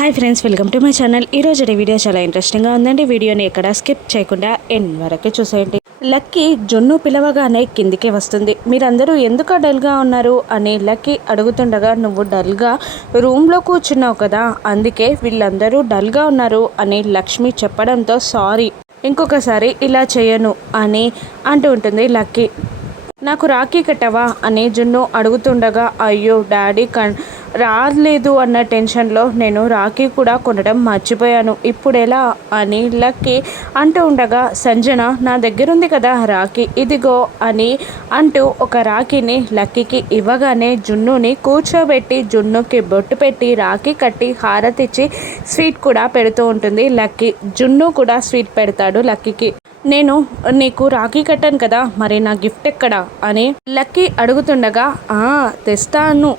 Hi friends welcome to my channel. ఈ రోజు video చాలా ఇంట్రెస్టింగ్గా ఉందండి. వీడియోని ఎక్కడ స్కిప్ చేయకుండా ఎండ్ వరకు చూసేయండి. లక్కీ జున్ను పిలవగానే కిందికి వస్తుంది. మీరందరూ ఎందుకు డల్గా ఉన్నారు అని లక్కీ అడుగుతుండగా నువ్వు డల్గా రూమ్లో కూర్చున్నావు కదా అందుకే వీళ్ళందరూ డల్గా ఉన్నారు అని లక్ష్మి చెప్పడంతో సారీ ఇంకొకసారి ఇలా చేయను అని అంటూ ఉంటుంది లక్కీ. నాకు రాఖీ కట్టవా? అని జున్ను అడుగుతుండగా అయ్యో డాడీ కన్ రాలేదు అన్న టెన్షన్లో నేను రాఖీ కూడా కొనడం మర్చిపోయాను. ఇప్పుడెలా? అని లక్కీ అంటూ ఉండగా సంజన నా దగ్గర ఉంది కదా రాఖీ ఇదిగో అని అంటూ ఒక రాఖీని లక్కీకి ఇవ్వగానే జున్నుని కూర్చోబెట్టి జున్నుకి బొట్టు పెట్టి రాఖీ కట్టి హారతిచ్చి స్వీట్ కూడా పెడుతూ ఉంటుంది లక్కీ. జున్ను కూడా స్వీట్ పెడతాడు లక్కీకి. నేను నీకు రాఖీ కట్టాను కదా మరి నా గిఫ్ట్ ఎక్కడా? అని లక్కీ అడుగుతుండగా ఆ తెస్తాను.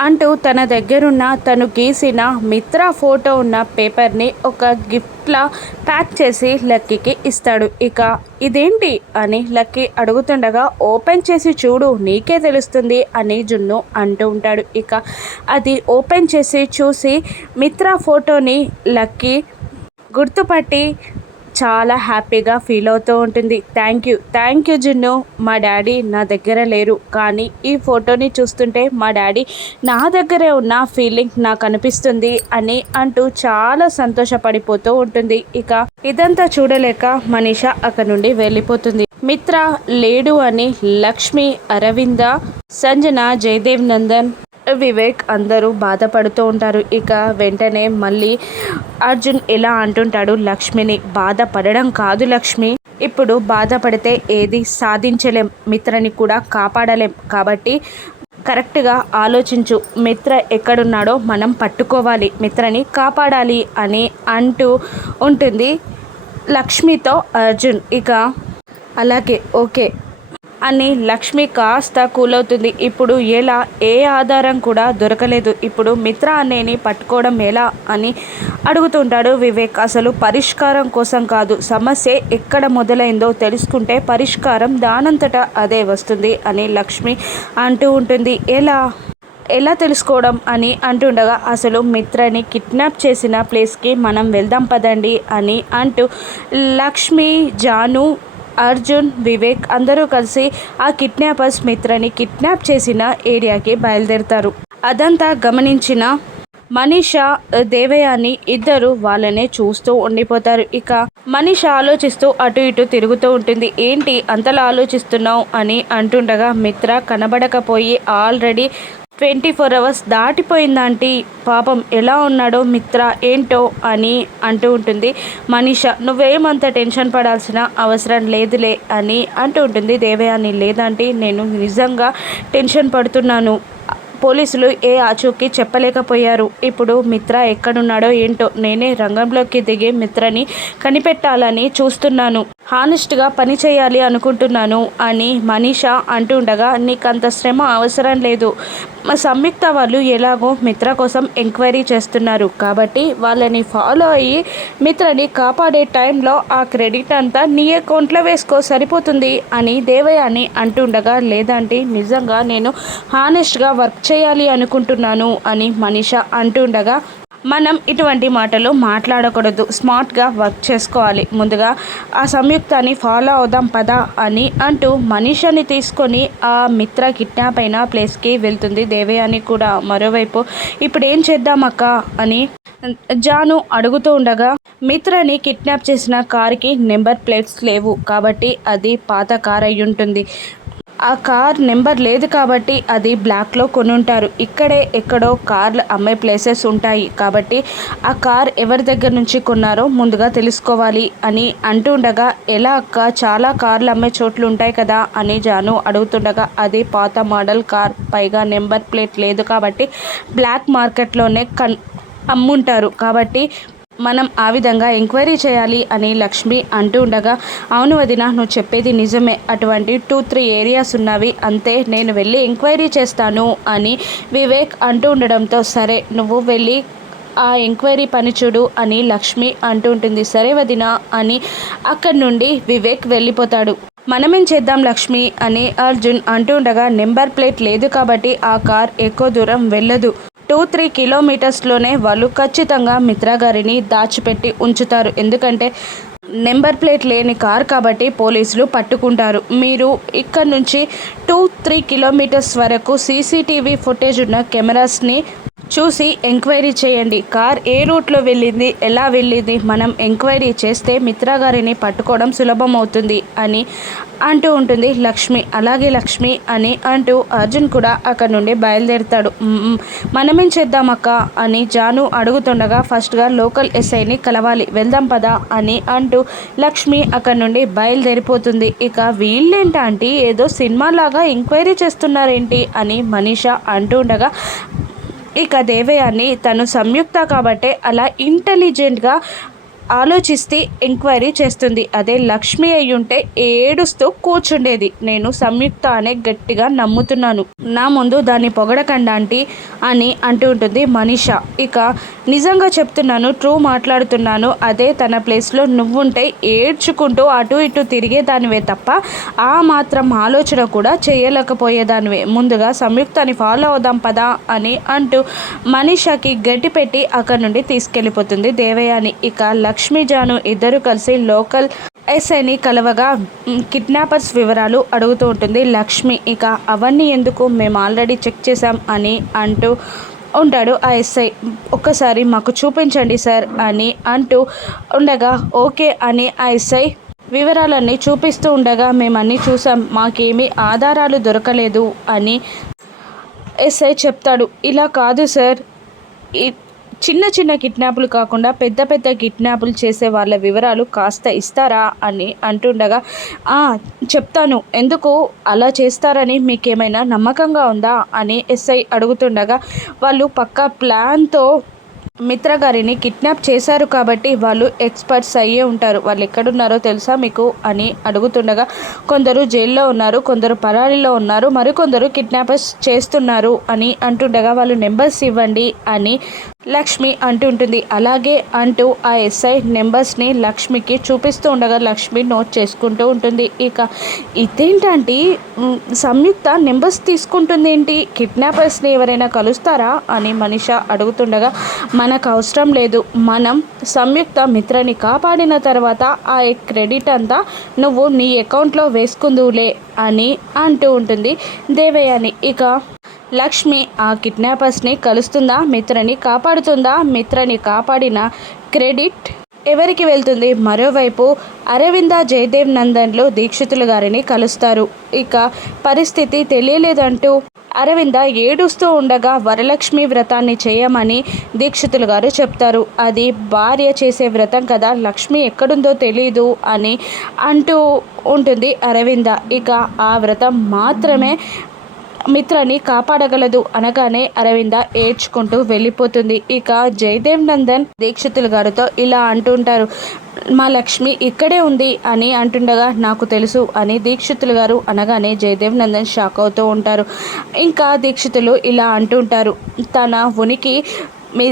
అంటూ తన దగ్గరున్న తను గీసిన మిత్ర ఫోటో ఉన్న పేపర్ని ఒక గిఫ్ట్లా ప్యాక్ చేసి లక్కీకి ఇస్తాడు. ఇక ఇదేంటి? అని లక్కీ అడుగుతుండగా ఓపెన్ చేసి చూడు నీకే తెలుస్తుంది అని జున్ను అంటూ ఉంటాడు. ఇక అది ఓపెన్ చేసి చూసి మిత్ర ఫోటోని లక్కీ గుర్తుపట్టి చాలా హ్యాపీగా ఫీల్ అవుతూ ఉంటుంది. Thank you. థ్యాంక్ యూ జున్ను. మా డాడీ నా దగ్గర లేరు. కానీ ఈ ఫోటోని చూస్తుంటే మా డాడీ నా దగ్గరే ఉన్న ఫీలింగ్ నాకు అనిపిస్తుంది అని అంటూ చాలా సంతోషపడిపోతూ ఉంటుంది. ఇక ఇదంతా చూడలేక మనీష అక్కడ నుండి వెళ్ళిపోతుంది. మిత్ర లేడు అని లక్ష్మి అరవింద సంజన జయదేవ్ నందన్ వివేక్ అందరూ బాధపడుతూ ఉంటారు. ఇక వెంటనే మళ్ళీ అర్జున్ ఎలా అంటుంటాడు లక్ష్మిని? బాధపడడం కాదు లక్ష్మి. ఇప్పుడు బాధపడితే ఏది సాధించలేం. మిత్రని కూడా కాపాడలేం. కాబట్టి కరెక్ట్గా ఆలోచించు. మిత్ర ఎక్కడున్నాడో మనం పట్టుకోవాలి. మిత్రని కాపాడాలి అని అంటూ ఉంటుంది లక్ష్మితో అర్జున్. ఇక అలాగే ఓకే. అని లక్ష్మి కాస్త కూలవుతుంది. ఇప్పుడు ఎలా? ఏ ఆధారం కూడా దొరకలేదు. ఇప్పుడు మిత్ర అనేని పట్టుకోవడం ఎలా అని అడుగుతుంటాడు వివేక్. అసలు పరిష్కారం కోసం కాదు. సమస్య ఎక్కడ మొదలైందో తెలుసుకుంటే పరిష్కారం దానంతటా అదే వస్తుంది అని లక్ష్మి అంటూ ఉంటుంది. ఎలా? ఎలా తెలుసుకోవడం అని అంటుండగా అసలు మిత్రని కిడ్నాప్ చేసిన ప్లేస్కి మనం వెళ్దాం పదండి అని అంటూ లక్ష్మి జాను అర్జున్ వివేక్ అందరూ కలిసి ఆ కిడ్నాపర్స్ మిత్రని కిడ్నాప్ చేసిన ఏరియాకి బయలుదేరుతారు. అదంతా గమనించిన మనీష దేవయాని ఇద్దరు వాళ్ళనే చూస్తూ ఉండిపోతారు. ఇక మనీష ఆలోచిస్తూ అటు ఇటు తిరుగుతూ ఉంటుంది. ఏంటి అంతలా ఆలోచిస్తున్నావు? అని అంటుండగా మిత్ర కనబడకపోయి ఆల్రెడీ ట్వంటీ ఫోర్ అవర్స్ దాటిపోయిందంటీ పాపం ఎలా ఉన్నాడో మిత్ర ఏంటో అని అంటూ ఉంటుంది. మనీష నువ్వేమంత టెన్షన్ పడాల్సిన అవసరం లేదులే అని అంటూ ఉంటుంది. దేవయాని లేదంటే నేను నిజంగా టెన్షన్ పడుతున్నాను. పోలీసులు ఏ ఆచూకీ చెప్పలేకపోయారు. ఇప్పుడు మిత్ర ఎక్కడున్నాడో ఏంటో నేనే రంగంలోకి దిగి మిత్రని కనిపెట్టాలని చూస్తున్నాను. హానెస్ట్గా పని చేయాలి అనుకుంటున్నాను అని మనీషా అంటుండగా నీకు అంత శ్రమ అవసరం లేదు. మా సంయుక్త వాళ్ళు ఎలాగో మిత్ర కోసం ఎంక్వైరీ చేస్తున్నారు. కాబట్టి వాళ్ళని ఫాలో అయ్యి మిత్రని కాపాడే టైంలో ఆ క్రెడిట్ అంతా నీ అకౌంట్లో వేసుకో సరిపోతుంది అని దేవయాని అంటుండగా లేదంటే నిజంగా నేను హానెస్ట్గా వర్క్ చేయాలి అనుకుంటున్నాను అని మనీష అంటుండగా మనం ఇటువంటి మాటలు మాట్లాడకూడదు. స్మార్ట్గా వర్క్ చేసుకోవాలి. ముందుగా ఆ సంయుక్తాన్ని ఫాలో అవుదాం పదా అని అంటూ మనిషిని తీసుకొని ఆ మిత్ర కిడ్నాప్ అయిన ప్లేస్కి వెళ్తుంది దేవయాని కూడా. మరోవైపు ఇప్పుడు ఏం చేద్దాం అక్క అని జాను అడుగుతూ ఉండగా మిత్రని కిడ్నాప్ చేసిన కార్కి నెంబర్ ప్లేట్స్ లేవు. కాబట్టి అది పాత కార్ అయి ఉంటుంది. ఆ కార్ నెంబర్ లేదు కాబట్టి అది బ్లాక్లో కొనుంటారు ఇక్కడే ఎక్కడో కార్లు అమ్మే ప్లేసెస్ ఉంటాయి. కాబట్టి ఆ కార్ ఎవరి దగ్గర నుంచి కొన్నారో ముందుగా తెలుసుకోవాలి అని అంటుండగా ఎలా అక్క? చాలా కార్లు అమ్మే చోట్లు ఉంటాయి కదా అని జాను అడుగుతుండగా అది పాత మోడల్ కార్. పైగా నెంబర్ ప్లేట్ లేదు కాబట్టి బ్లాక్ మార్కెట్లోనే కన్ అమ్ముంటారు. కాబట్టి మనం ఆ విధంగా ఎంక్వైరీ చేయాలి అని లక్ష్మి అంటూ ఉండగా అవును వదిన నువ్వు చెప్పేది నిజమే. అటువంటి టూ త్రీ ఏరియాస్ ఉన్నవి అంతే. నేను వెళ్ళి ఎంక్వైరీ చేస్తాను అని వివేక్ అంటూ ఉండడంతో సరే నువ్వు వెళ్ళి ఆ ఎంక్వైరీ పని చూడు అని లక్ష్మి అంటూ ఉంటుంది. సరే వదిన అని అక్కడి నుండి వివేక్ వెళ్ళిపోతాడు. మనమేం చేద్దాం లక్ష్మి అని అర్జున్ అంటూ ఉండగా నెంబర్ ప్లేట్ లేదు కాబట్టి ఆ కార్ ఎక్కువ దూరం వెళ్ళదు. టూ త్రీ కిలోమీటర్స్లోనే వాళ్ళు ఖచ్చితంగా మిత్రా గారిని దాచిపెట్టి ఉంచుతారు. ఎందుకంటే నెంబర్ ప్లేట్ లేని కార్ కాబట్టి పోలీసులు పట్టుకుంటారు. మీరు ఇక్కడ నుంచి టూ త్రీ కిలోమీటర్స్ వరకు సీసీటీవీ ఫుటేజ్ ఉన్న కెమెరాస్ని చూసి ఎంక్వైరీ చేయండి. కార్ ఏ రూట్లో వెళ్ళింది ఎలా వెళ్ళింది మనం ఎంక్వైరీ చేస్తే మిత్రా గారిని పట్టుకోవడం సులభం అవుతుంది అని అంటూ ఉంటుంది లక్ష్మి. అలాగే లక్ష్మి అని అంటూ అర్జున్ కూడా అక్కడ నుండి బయలుదేరుతాడు. మనమేం చేద్దాం అక్క? అని జాను అడుగుతుండగా ఫస్ట్గా లోకల్ ఎస్ఐని కలవాలి. వెళ్దాం పదా అని అంటూ లక్ష్మి అక్కడ నుండి బయలుదేరిపోతుంది. ఇక వీళ్ళేంటంటే ఏదో సినిమా లాగా ఎంక్వైరీ చేస్తున్నారేంటి? అని మనీష అంటూ ఉండగా ఇక దేవయాని తను సంయుక్త కాబట్టే అలా ఇంటెలిజెంట్గా ఆలోచిస్తే ఎంక్వైరీ చేస్తుంది. అదే లక్ష్మి అయ్యుంటే ఉంటే ఏడుస్తూ కూర్చుండేది. నేను సంయుక్త అనే గట్టిగా నమ్ముతున్నాను. నా ముందు దాన్ని పొగడకండా ఆంటీ అని అంటూ ఉంటుంది మనీష. ఇక నిజంగా చెప్తున్నాను ట్రూ మాట్లాడుతున్నాను. అదే తన ప్లేస్లో నువ్వుంటే ఏడ్చుకుంటూ అటు ఇటు తిరిగేదానివే తప్ప ఆ మాత్రం ఆలోచన కూడా చేయలేకపోయేదానివే. ముందుగా సంయుక్తని ఫాలో అవుదాం పదా అని అంటూ మనీషకి గట్టి పెట్టి అక్కడి నుండి తీసుకెళ్ళిపోతుంది దేవయాని. ఇక లక్ష్మి జాను ఇద్దరు కలిసి లోకల్ ఎస్ఐని కలవగా కిడ్నాపర్స్ వివరాలు అడుగుతూ ఉంటుంది. లక్ష్మి ఇక అవన్నీ ఎందుకు? మేము ఆల్రెడీ చెక్ చేసాం అని అంటూ ఉంటాడు ఆ ఎస్ఐ. ఒక్కసారి మాకు చూపించండి సార్ అని అంటూ ఉండగా ఓకే అని ఆ ఎస్ఐ వివరాలన్నీ చూపిస్తూ ఉండగా మేము అన్నీ చూసాం మాకేమీ ఆధారాలు దొరకలేదు అని ఎస్ఐ చెప్తాడు. ఇలా కాదు సార్. చిన్న చిన్న కిడ్నాపులు కాకుండా పెద్ద పెద్ద కిడ్నాపులు చేసే వాళ్ళ వివరాలు కాస్త ఇస్తారా అని అంటుండగా "ఆ, చెప్తాను. ఎందుకు అలా చేస్తారని మీకేమైనా నమ్మకంగా ఉందా? అని ఎస్ఐ అడుగుతుండగా వాళ్ళు పక్కా ప్లాన్తో మిత్ర గారిని కిడ్నాప్ చేశారు కాబట్టి వాళ్ళు ఎక్స్పర్ట్స్ అయ్యే ఉంటారు. వాళ్ళు ఎక్కడున్నారో తెలుసా మీకు అని అడుగుతుండగా కొందరు జైల్లో ఉన్నారు కొందరు పరారీలో ఉన్నారు మరికొందరు కిడ్నాపర్స్ చేస్తున్నారు అని అంటుండగా వాళ్ళు నెంబర్స్ ఇవ్వండి అని లక్ష్మి అంటుంటుంది. అలాగే అంటూ ఆ ఎస్ఐ నెంబర్స్ని లక్ష్మికి చూపిస్తూ ఉండగా లక్ష్మి నోట్ చేసుకుంటూ ఉంటుంది. ఇక ఇదేంటంటే? సంయుక్త నెంబర్స్ తీసుకుంటుంది ఏంటి కిడ్నాపర్స్ని ఎవరైనా కలుస్తారా? అని మనిష అడుగుతుండగా మనకు అవసరం లేదు. మనం సంయుక్త మిత్రని కాపాడిన తర్వాత ఆ క్రెడిట్ అంతా నువ్వు నీ అకౌంట్లో వేసుకుందువులే అని అంటూ ఉంటుంది దేవయాని. ఇక లక్ష్మి ఆ కిడ్నాపర్స్ని కలుస్తుందా? మిత్రని కాపాడుతుందా? మిత్రని కాపాడిన క్రెడిట్ ఎవరికి వెళ్తుంది? మరోవైపు అరవింద జయదేవ్ నందన్లు దీక్షితులు గారిని కలుస్తారు. ఇక పరిస్థితి తెలియలేదంటూ అరవింద ఏడుస్తూ ఉండగా వరలక్ష్మి వ్రతాన్ని చేయమని దీక్షితులు గారు చెప్తారు. అది భార్య చేసే వ్రతం కదా లక్ష్మి ఎక్కడుందో తెలీదు అని అంటూ ఉంటుంది అరవింద. ఇక ఆ వ్రతం మాత్రమే మిత్రని కాపాడగలదు అనగానే అరవింద ఏడ్చుకుంటూ వెళ్ళిపోతుంది. ఇక జయదేవ్ నందన్ దీక్షితులు గారితో ఇలా అంటుంటారు మా లక్ష్మి ఇక్కడే ఉంది అని అంటుండగా నాకు తెలుసు అని దీక్షితులు గారు అనగానే జయదేవ్ నందన్ షాక్ అవుతూ ఉంటారు. ఇంకా దీక్షితులు ఇలా అంటుంటారు తన ఉనికి మీ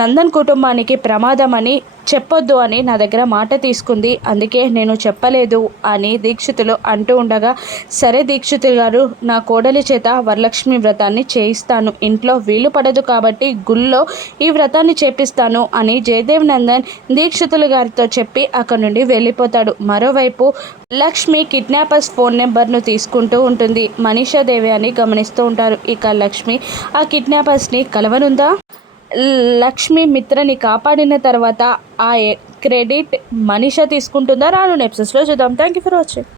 నందన్ కుటుంబానికి ప్రమాదం అని చెప్పొద్దు అని నా దగ్గర మాట తీసుకుంది. అందుకే నేను చెప్పలేదు అని దీక్షితులు అంటూ ఉండగా సరే దీక్షితులు గారు నా కోడలి చేత వరలక్ష్మి వ్రతాన్ని చేయిస్తాను. ఇంట్లో వీలు పడదు కాబట్టి గుళ్ళో ఈ వ్రతాన్ని చేపిస్తాను అని జయదేవ్ నందన్ దీక్షితులు గారితో చెప్పి అక్కడి నుండి వెళ్ళిపోతాడు. మరోవైపు లక్ష్మి కిడ్నాపర్స్ ఫోన్ నెంబర్ను తీసుకుంటూ ఉంటుంది. మనీషాదేవి అని గమనిస్తూ ఉంటారు. ఇక లక్ష్మి ఆ కిడ్నాపర్స్ని కలవనుందా? లక్ష్మి మిత్రని కాపాడిన తర్వాత ఆ క్రెడిట్ మనిష తీసుకుంటుందా రాను నెప్సెస్లో చూద్దాం. Thank you for watching